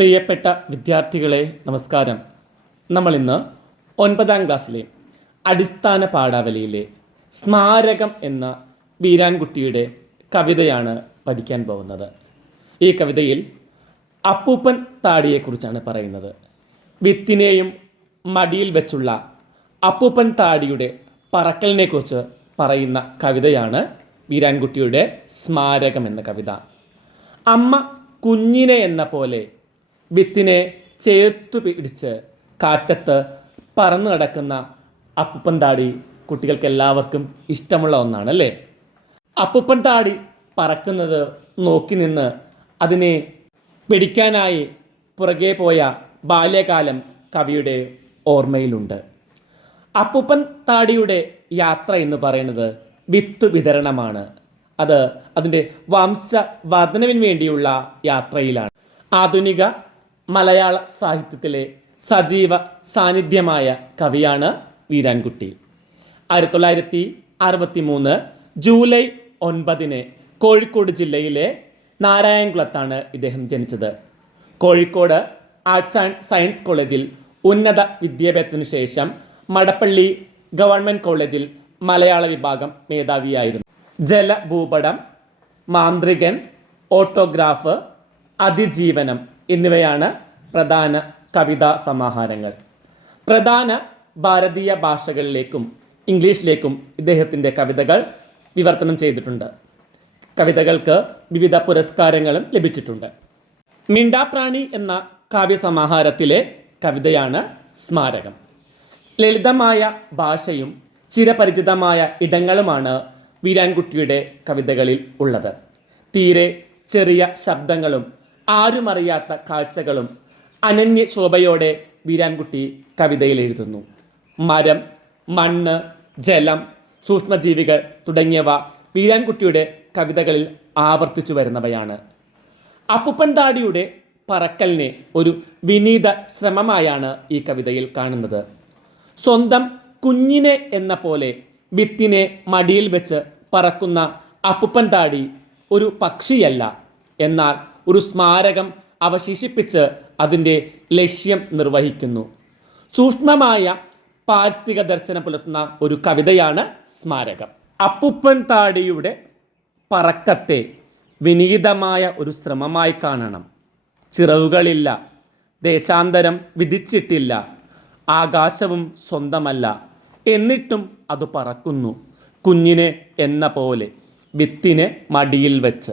പ്രിയപ്പെട്ട വിദ്യാർത്ഥികളെ നമസ്കാരം. നമ്മൾ ഇന്ന് ഒൻപതാം ക്ലാസ്സിലെ അടിസ്ഥാന പാഠാവലിയിലെ സ്മാരകം എന്ന വീരാൻകുട്ടിയുടെ കവിതയാണ് പഠിക്കാൻ പോകുന്നത്. ഈ കവിതയിൽ അപ്പൂപ്പൻ താടിയെക്കുറിച്ചാണ് പറയുന്നത്. വിത്തിനെയും മടിയിൽ വെച്ചുള്ള അപ്പൂപ്പൻ താടിയുടെ പറക്കലിനെക്കുറിച്ച് പറയുന്ന കവിതയാണ് വീരാൻകുട്ടിയുടെ സ്മാരകം എന്ന കവിത. അമ്മ കുഞ്ഞിനെ എന്ന പോലെ വിത്തിനെ ചേർത്തു പിടിച്ച് കാറ്റത്ത് പറന്നു കിടക്കുന്ന അപ്പുപ്പൻ താടി കുട്ടികൾക്ക് എല്ലാവർക്കും ഇഷ്ടമുള്ള ഒന്നാണ് അല്ലേ അപ്പുപ്പൻ താടി പറക്കുന്നത് നോക്കി നിന്ന് അതിനെ പിടിക്കാനായി പുറകെ പോയ ബാല്യകാലം കവിയുടെ ഓർമ്മയിലുണ്ട്. അപ്പുപ്പൻ താടിയുടെ യാത്ര എന്ന് പറയുന്നത് വിത്ത് വിതരണമാണ്. അത് അതിന്റെ വംശവർദ്ധനവിന് വേണ്ടിയുള്ള യാത്രയിലാണ്. ആധുനിക മലയാള സാഹിത്യത്തിലെ സജീവ സാന്നിധ്യമായ കവിയാണ് വീരാൻകുട്ടി ആയിരത്തി തൊള്ളായിരത്തി അറുപത്തി മൂന്ന് ജൂലൈ ഒൻപതിന് കോഴിക്കോട് ജില്ലയിലെ നാരായൺകുളത്താണ് ഇദ്ദേഹം ജനിച്ചത്. കോഴിക്കോട് ആർട്സ് ആൻഡ് സയൻസ് കോളേജിൽ ഉന്നത വിദ്യാഭ്യാസത്തിനു ശേഷം മടപ്പള്ളി ഗവൺമെന്റ് കോളേജിൽ മലയാള വിഭാഗം മേധാവിയായിരുന്നു. ജലഭൂപടം മാന്ത്രികൻ ഓട്ടോഗ്രാഫ് അതിജീവനം എന്നിവയാണ് പ്രധാന കവിതാ സമാഹാരങ്ങൾ. പ്രധാന ഭാരതീയ ഭാഷകളിലേക്കും ഇംഗ്ലീഷിലേക്കും ഇദ്ദേഹത്തിന്റെ കവിതകൾ വിവർത്തനം ചെയ്തിട്ടുണ്ട്. കവിതകൾക്ക് വിവിധ പുരസ്കാരങ്ങളും ലഭിച്ചിട്ടുണ്ട്. മിണ്ടാപ്രാണി എന്ന കാവ്യസമാഹാരത്തിലെ കവിതയാണ് സ്മാരകം. ലളിതമായ ഭാഷയും ചിരപരിചിതമായ ഇടങ്ങളുമാണ് വീരാൻകുട്ടിയുടെ കവിതകളിൽ ഉള്ളത്. തീരെ ചെറിയ ശബ്ദങ്ങളും ആരുമറിയാത്ത കാഴ്ചകളും അനന്യ ശോഭയോടെ വീരാൻകുട്ടി കവിതയിൽ എഴുതുന്നു. മരം മണ്ണ് ജലം സൂക്ഷ്മജീവികൾ തുടങ്ങിയവ വീരാൻകുട്ടിയുടെ കവിതകളിൽ ആവർത്തിച്ചു വരുന്നവയാണ്. അപ്പുപ്പൻ താടിയുടെ പറക്കലിനെ ഒരു വിനീത ശ്രമമായാണ് ഈ കവിതയിൽ കാണുന്നത്. സ്വന്തം കുഞ്ഞിനെ എന്ന പോലെ വിത്തിനെ മടിയിൽ വെച്ച് പറക്കുന്ന അപ്പുപ്പൻ താടി ഒരു പക്ഷിയല്ല. എന്നാൽ ഒരു സ്മാരകം അവശേഷിപ്പിച്ച് അതിന്റെ ലക്ഷ്യം നിർവഹിക്കുന്നു. സൂക്ഷ്മമായ പാർത്ഥിക ദർശനം പുലർത്തുന്ന ഒരു കവിതയാണ് സ്മാരകം. അപ്പുപ്പൻ താടിയുടെ പറക്കത്തെ വിനീതമായ ഒരു ശ്രമമായി കാണണം. ചിറവുകളില്ല ദേശാന്തരം വിധിച്ചിട്ടില്ല ആകാശവും സ്വന്തമല്ല എന്നിട്ടും അത് പറക്കുന്നു കുഞ്ഞിനെ എന്ന പോലെ വിത്തിന് മടിയിൽ വെച്ച്.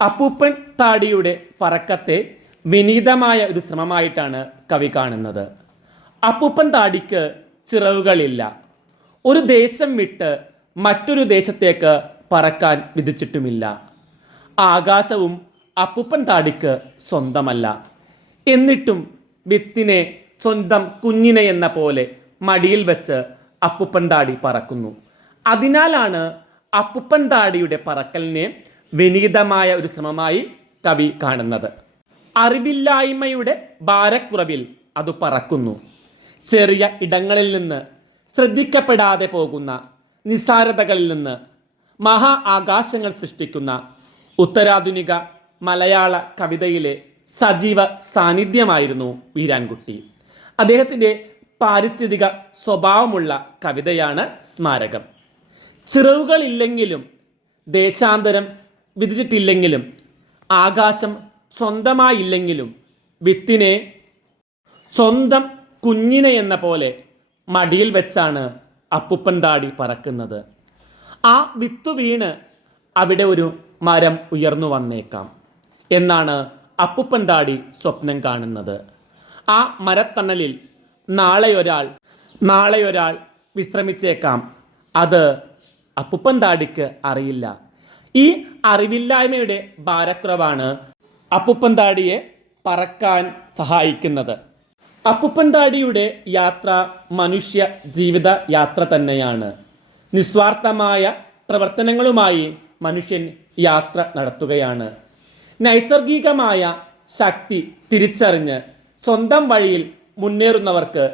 അപ്പൂപ്പൻ താടിയുടെ പറക്കത്തെ വിനീതമായ ഒരു ശ്രമമായിട്ടാണ് കവി കാണുന്നത്. അപ്പൂപ്പൻ താടിക്ക് ചിറകുകളില്ല. ഒരു ദേശം വിട്ട് മറ്റൊരു ദേശത്തേക്ക് പറക്കാൻ വിധിച്ചിട്ടുമില്ല. ആകാശവും അപ്പൂപ്പൻ താടിക്ക് സ്വന്തമല്ല. എന്നിട്ടും വിത്തിനെ സ്വന്തം കുഞ്ഞിനെ എന്ന പോലെ മടിയിൽ വെച്ച് അപ്പുപ്പൻ താടി പറക്കുന്നു. അതിനാലാണ് അപ്പുപ്പൻ താടിയുടെ പറക്കലിനെ വിനീതമായ ഒരു ശ്രമമായി കവി കാണുന്നത്. അറിവില്ലായ്മയുടെ ഭാരക്കുറവിൽ അത് പറക്കുന്നു. ചെറിയ ഇടങ്ങളിൽ നിന്ന് ശ്രദ്ധിക്കപ്പെടാതെ പോകുന്ന നിസ്സാരതകളിൽ നിന്ന് മഹാ ആകാശങ്ങൾ സൃഷ്ടിക്കുന്ന ഉത്തരാധുനിക മലയാള കവിതയിലെ സജീവ സാന്നിധ്യമായിരുന്നു വീരാൻകുട്ടി. അദ്ദേഹത്തിന്റെ പാരിസ്ഥിതിക സ്വഭാവമുള്ള കവിതയാണ് സ്മാരകം. ചിറവുകളില്ലെങ്കിലും ദേശാന്തരം വിധിച്ചിട്ടില്ലെങ്കിലും ആകാശം സ്വന്തമായില്ലെങ്കിലും വിത്തിനെ സ്വന്തം കുഞ്ഞിനെ എന്ന പോലെ മടിയിൽ വെച്ചാണ് അപ്പുപ്പൻ താടി പറക്കുന്നത്. ആ വിത്ത് വീണ് അവിടെ ഒരു മരം ഉയർന്നു വന്നേക്കാം എന്നാണ് അപ്പുപ്പൻ താടി സ്വപ്നം കാണുന്നത്. ആ മരത്തണലിൽ നാളെ ഒരാൾ നാളെ ഒരാൾ വിശ്രമിച്ചേക്കാം. അത് അപ്പുപ്പൻ താടിക്ക് അറിയില്ല. ഈ അറിവില്ലായ്മയുടെ ഭാരക്കുറവാണ് അപ്പുപ്പൻ താടിയെ പറക്കാൻ സഹായിക്കുന്നത്. അപ്പുപ്പൻ താടിയുടെ യാത്ര മനുഷ്യ ജീവിത യാത്ര തന്നെയാണ്. നിസ്വാർത്ഥമായ പ്രവർത്തനങ്ങളുമായി മനുഷ്യൻ യാത്ര നടത്തുകയാണ്. നൈസർഗികമായ ശക്തി തിരിച്ചറിഞ്ഞ് സ്വന്തം വഴിയിൽ മുന്നേറുന്നവർക്ക്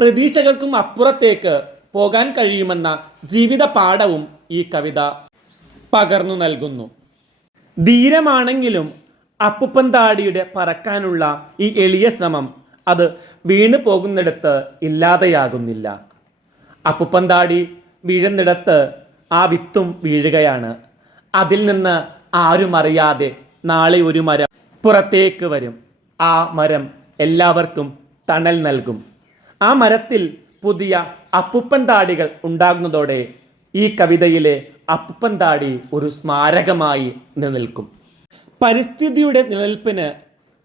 പ്രതീക്ഷകൾക്കും അപ്പുറത്തേക്ക് പോകാൻ കഴിയുമെന്ന ജീവിത പാഠവും ഈ കവിത പകർന്നു നൽകുന്നു. ധീരമാണെങ്കിലും അപ്പുപ്പൻ താടിയുടെ പറക്കാനുള്ള ഈ എളിയ ശ്രമം അത് വീണു പോകുന്നിടത്ത് ഇല്ലാതെയാകുന്നില്ല. അപ്പുപ്പൻ താടി വീഴുന്നിടത്ത് ആ വിത്തും വീഴുകയാണ്. അതിൽ നിന്ന് ആരും അറിയാതെ നാളെ ഒരു മരം പുറത്തേക്ക് വരും. ആ മരം എല്ലാവർക്കും തണൽ നൽകും. ആ മരത്തിൽ പുതിയ അപ്പുപ്പൻ താടികൾ ഉണ്ടാകുന്നതോടെ ഈ കവിതയിലെ അപ്പുപ്പൻ താടി ഒരു സ്മാരകമായി നിലനിൽക്കും. പരിസ്ഥിതിയുടെ നിലനിൽപ്പിന്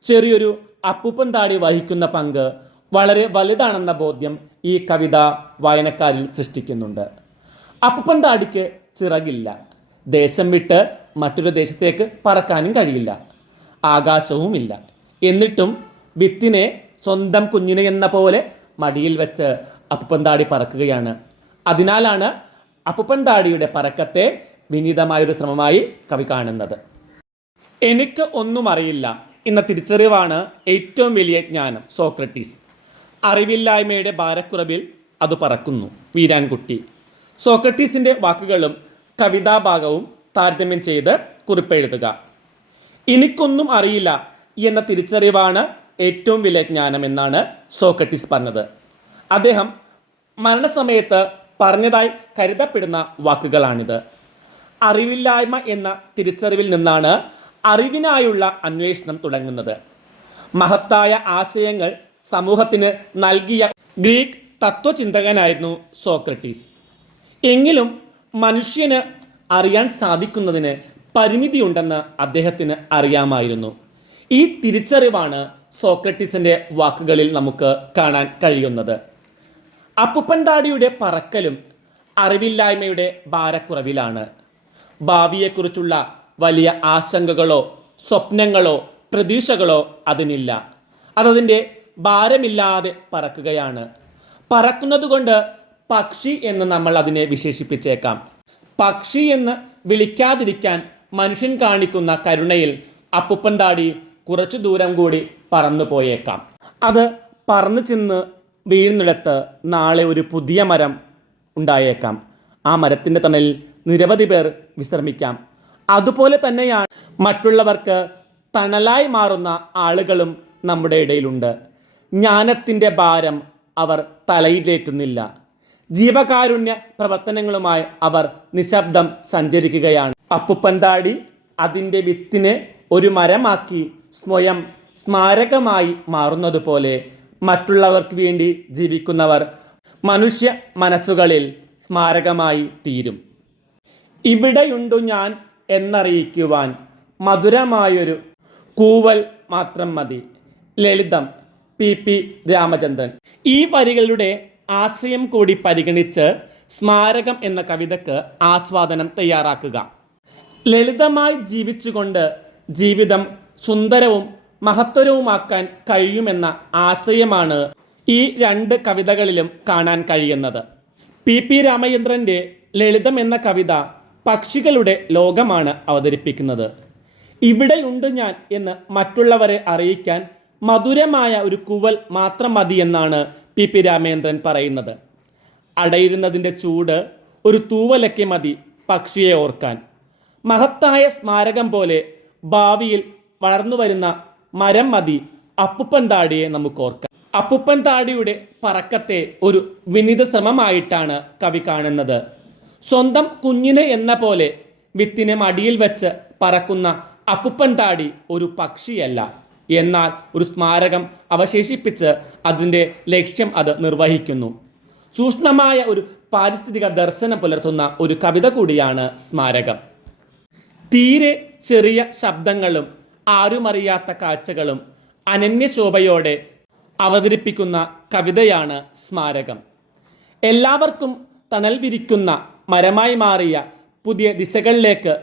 ചെറിയൊരു അപ്പൂപ്പൻ താടി വഹിക്കുന്ന പങ്ക് വളരെ വലുതാണെന്ന ബോധ്യം ഈ കവിത വായനക്കാരിൽ സൃഷ്ടിക്കുന്നുണ്ട്. അപ്പൂപ്പൻ താടിക്ക് ചിറകില്ല. ദേശം വിട്ട് മറ്റൊരു ദേശത്തേക്ക് പറക്കാനും കഴിയില്ല. ആകാശവുമില്ല. എന്നിട്ടും വിത്തിനെ സ്വന്തം കുഞ്ഞിനെ എന്ന പോലെ മടിയിൽ വെച്ച് അപ്പൂപ്പൻ താടി പറക്കുകയാണ്. അതിനാലാണ് അപ്പുപ്പൻ താടിയുടെ പറക്കത്തെ വിനീതമായൊരു ശ്രമമായി കവി കാണുന്നത്. എനിക്ക് ഒന്നും അറിയില്ല. എന്ന തിരിച്ചറിവാണ് ഏറ്റവും വലിയ ജ്ഞാനം സോക്രട്ടീസ്. അറിവില്ലായ്മയുടെ ഭാരക്കുറവിൽ അത് പറക്കുന്നു വീരാൻകുട്ടി. സോക്രട്ടീസിന്റെ വാക്കുകളും കവിതാഭാഗവും താരതമ്യം ചെയ്ത് കുറിപ്പെഴുതുക. എനിക്കൊന്നും അറിയില്ല എന്ന തിരിച്ചറിവാണ് ഏറ്റവും വലിയ ജ്ഞാനം എന്നാണ് സോക്രട്ടീസ് പറഞ്ഞത്. അദ്ദേഹം മരണസമയത്ത് പറഞ്ഞതായി കരുതപ്പെടുന്ന വാക്കുകളാണിത്. അറിവില്ലായ്മ എന്ന തിരിച്ചറിവിൽ നിന്നാണ് അറിവിനായുള്ള അന്വേഷണം തുടങ്ങുന്നത്. മഹത്തായ ആശയങ്ങൾ സമൂഹത്തിന് നൽകിയ ഗ്രീക്ക് തത്വചിന്തകനായിരുന്നു സോക്രട്ടീസ്. എങ്കിലും മനുഷ്യന് അറിയാൻ സാധിക്കുന്നതിന് പരിമിതിയുണ്ടെന്ന് അദ്ദേഹത്തിന് അറിയാമായിരുന്നു. ഈ തിരിച്ചറിവാണ് സോക്രട്ടീസിന്റെ വാക്കുകളിൽ നമുക്ക് കാണാൻ കഴിയുന്നത്. അപ്പുപ്പൻ താടിയുടെ പറക്കലും അറിവില്ലായ്മയുടെ ഭാരക്കുറവിലാണ്. ഭാവിയെക്കുറിച്ചുള്ള വലിയ ആശങ്കകളോ സ്വപ്നങ്ങളോ പ്രതീക്ഷകളോ അതിനില്ല. അതതിന്റെ ഭാരമില്ലാതെ പറക്കുകയാണ്. പറക്കുന്നതുകൊണ്ട് പക്ഷി എന്ന് നമ്മൾ അതിനെ വിശേഷിപ്പിച്ചേക്കാം. പക്ഷി എന്ന് വിളിക്കാതിരിക്കാൻ മനുഷ്യൻ കാണിക്കുന്ന കരുണയിൽ അപ്പുപ്പൻ താടി കുറച്ചു ദൂരം കൂടി പറന്നു പോയേക്കാം അത് പറന്നു ചെന്ന് വീഴുന്നിടത്ത് നാളെ ഒരു പുതിയ മരം ഉണ്ടായേക്കാം. ആ മരത്തിന്റെ തണലിൽ നിരവധി പേർ വിശ്രമിക്കാം. അതുപോലെ തന്നെയാണ് മറ്റുള്ളവർക്ക് തണലായി മാറുന്ന ആളുകളും നമ്മുടെ ഇടയിലുണ്ട്. ജ്ഞാനത്തിന്റെ ഭാരം അവർ തലയിലേറ്റുന്നില്ല. ജീവകാരുണ്യ പ്രവർത്തനങ്ങളുമായി അവർ നിശബ്ദം സഞ്ചരിക്കുകയാണ്. അപ്പുപ്പന്താടി അതിന്റെ വിത്തിനെ ഒരു മരമാക്കി സ്വയം സ്മാരകമായി മാറുന്നതുപോലെ മറ്റുള്ളവർക്ക് വേണ്ടി ജീവിക്കുന്നവർ മനുഷ്യ മനസ്സുകളിൽ സ്മാരകമായി തീരും. ഇവിടെയുണ്ടു ഞാൻ എന്നറിയിക്കുവാൻ മധുരമായൊരു കൂവൽ മാത്രം മതി. ലളിതം പി പി രാമചന്ദ്രൻ. ഈ വരികളുടെ ആശയം കൂടി പരിഗണിച്ച് സ്മാരകം എന്ന കവിതയ്ക്ക് ആസ്വാദനം തയ്യാറാക്കുക. ലളിതമായി ജീവിച്ചുകൊണ്ട് ജീവിതം സുന്ദരവും മഹത്തരവുമാക്കാൻ കഴിയുമെന്ന ആശയമാണ് ഈ രണ്ട് കവിതകളിലും കാണാൻ കഴിയുന്നത്. പി പി രാമചന്ദ്രന്റെ ലളിതം എന്ന കവിത പക്ഷികളുടെ ലോകമാണ് അവതരിപ്പിക്കുന്നത്. ഇവിടെയുണ്ട് ഞാൻ എന്ന് മറ്റുള്ളവരെ അറിയിക്കാൻ മധുരമായ ഒരു കുവൽ മാത്രം മതി എന്നാണ് പി പി രാമേന്ദ്രൻ പറയുന്നത്. അടയിരുന്നതിന്റെ ചൂട് ഒരു തൂവലൊക്കെ മതി പക്ഷിയെ ഓർക്കാൻ. മഹത്തായ സ്മാരകം പോലെ ഭാവിയിൽ വളർന്നു വരുന്ന മരം മതി. അപ്പുപ്പൻ താടിയെ നമുക്ക് ഓർക്കാം. അപ്പുപ്പൻ താടിയുടെ പറക്കത്തെ ഒരു വിനീത ശ്രമമായിട്ടാണ് കവി കാണുന്നത്. സ്വന്തം കുഞ്ഞിനെ എന്ന പോലെ വിത്തിനെ മടിയിൽ വെച്ച് പറക്കുന്ന അപ്പുപ്പൻ താടി ഒരു പക്ഷിയല്ല. എന്നാൽ ഒരു സ്മാരകം അവശേഷിപ്പിച്ച് അതിന്റെ ലക്ഷ്യം അത് നിർവഹിക്കുന്നു. സൂക്ഷ്മമായ ഒരു പാരിസ്ഥിതിക ദർശനം പുലർത്തുന്ന ഒരു കവിത കൂടിയാണ് സ്മാരകം. തീരെ ചെറിയ ശബ്ദങ്ങളും ആരുമറിയാത്ത കാഴ്ചകളും അനന്യശോഭയോടെ അവതരിപ്പിക്കുന്ന കവിതയാണ് സ്മാരകം. എല്ലാവർക്കും തണൽ വിരിക്കുന്ന മരമായി മാറിയ പുതിയ ദിശകളിലേക്ക്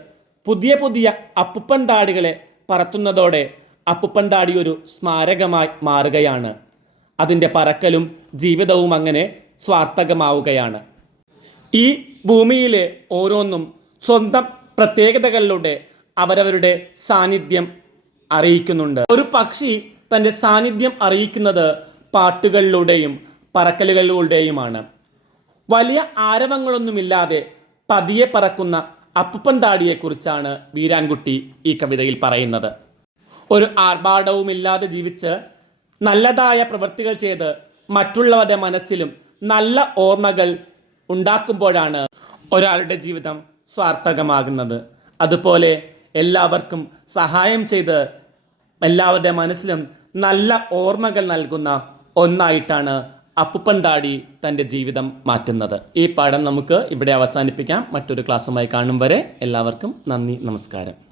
പുതിയ പുതിയ അപ്പുപ്പൻ താടികളെ പറത്തുന്നതോടെ അപ്പുപ്പൻ താടി ഒരു സ്മാരകമായി മാറുകയാണ്. അതിന്റെ പറക്കലും ജീവിതവും അങ്ങനെ സ്വാർത്ഥകമാവുകയാണ്. ഈ ഭൂമിയിലെ ഓരോന്നും സ്വന്തം പ്രത്യേകതകളിലൂടെ അവരവരുടെ സാന്നിധ്യം അറിയിക്കുന്നുണ്ട്. ഒരു പക്ഷി തന്റെ സാന്നിധ്യം അറിയിക്കുന്നത് പാട്ടുകളിലൂടെയും പറക്കലുകളിലൂടെയുമാണ്. വലിയ ആരവങ്ങളൊന്നുമില്ലാതെ പതിയെ പറക്കുന്ന അപ്പുപ്പൻ താടിയെക്കുറിച്ചാണ് വീരാൻകുട്ടി ഈ കവിതയിൽ പറയുന്നത്. ഒരു ആർഭാടവുമില്ലാതെ ജീവിച്ച് നല്ലതായ പ്രവൃത്തികൾ ചെയ്ത് മറ്റുള്ളവരുടെ മനസ്സിലും നല്ല ഓർമ്മകൾ ഉണ്ടാക്കുമ്പോഴാണ് ഒരാളുടെ ജീവിതം സ്വാർത്ഥകമാകുന്നത്. അതുപോലെ എല്ലാവർക്കും സഹായം ചെയ്ത് എല്ലാവരുടെ മനസ്സിലും നല്ല ഓർമ്മകൾ നൽകുന്ന ഒന്നായിട്ടാണ് അപ്പുപ്പൻ താടി തന്റെ ജീവിതം മാറ്റുന്നത്. ഈ പാഠം നമുക്ക് ഇവിടെ അവസാനിപ്പിക്കാം. മറ്റൊരു ക്ലാസ്സുമായി കാണും വരെ എല്ലാവർക്കും നന്ദി നമസ്കാരം.